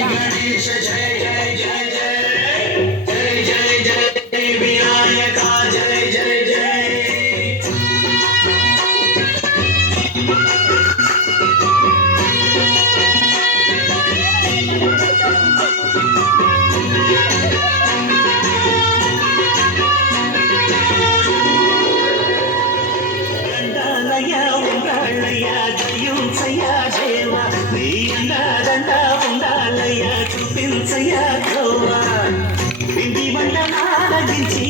गणेश जय जय जय जय जय जय जय विनायका जय जय जय చూపించయ్యా గోవా పిండి వంట ఆరగించి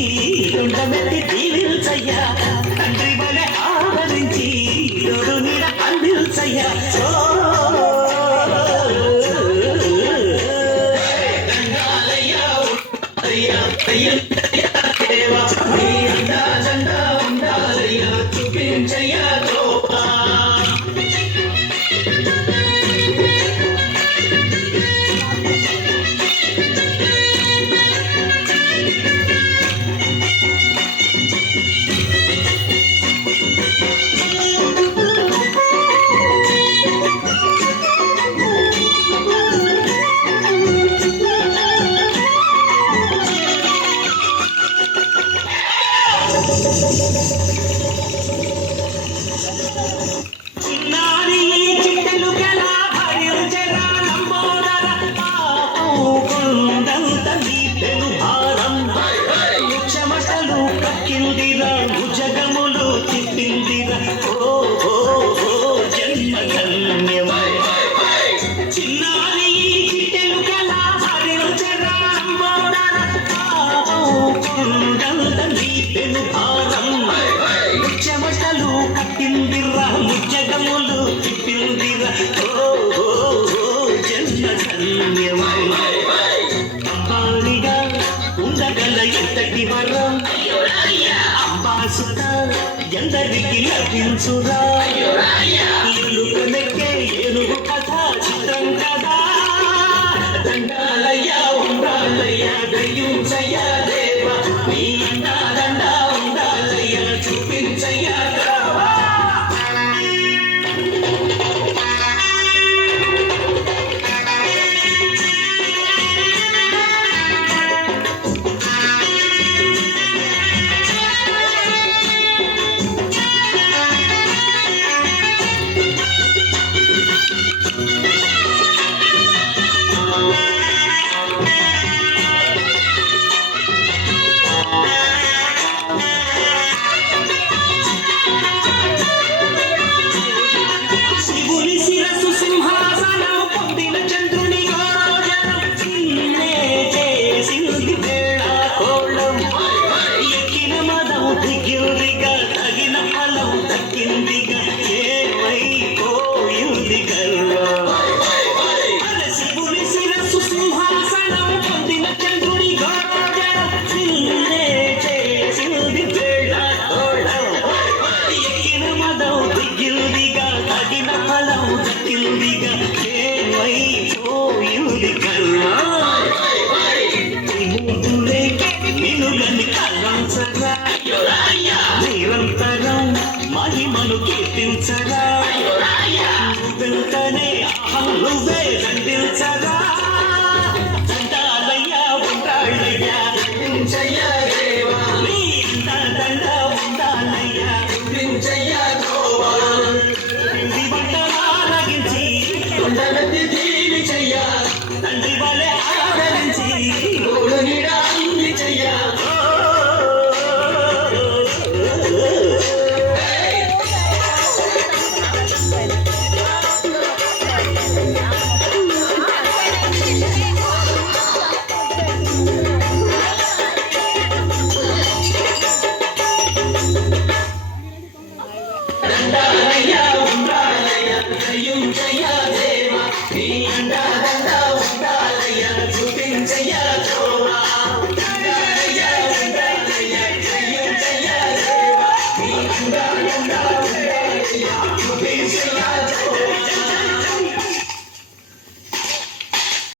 ఉండబెట్టి దీవించయ్యా తండ్రి వలె ఆదరించి తోడు నీడ అందించయ్యా చూపించయ్యా గోవా జగములు తిప్పిందిరా ఓ ఓ ఓ జన్మధన్యమై చిన్నారి చిట్టెలు కలా హరించరా కొండంత నీపెను భారం చెమటలు కట్టిందిరా జగములు తిప్పిందిరా ఓ ఓ ఓ జన్మధన్యమై అమ్మానిగా ఉండగల ఎంతటి వరం ఎందరికి లభించురా ఎలుకనెక్కే ఏనుగు కథ చిత్రం కదా దండాలయ్యా ఉండాలయ్యా దయ్యుంచయ్యా దేవా నీ దండా ఉండాలయ్యా చూపించయ్యా నిరంతరం మహిమను కీర్తించరా వెంటనే నువ్వే దండించరా దండాలయ్యా ఉండాలయ్యా దండా ఉండాలయ్యా పిండి వంటలాగించి ఉండబెట్టి దీవి చెయ్య తండ్రి వలె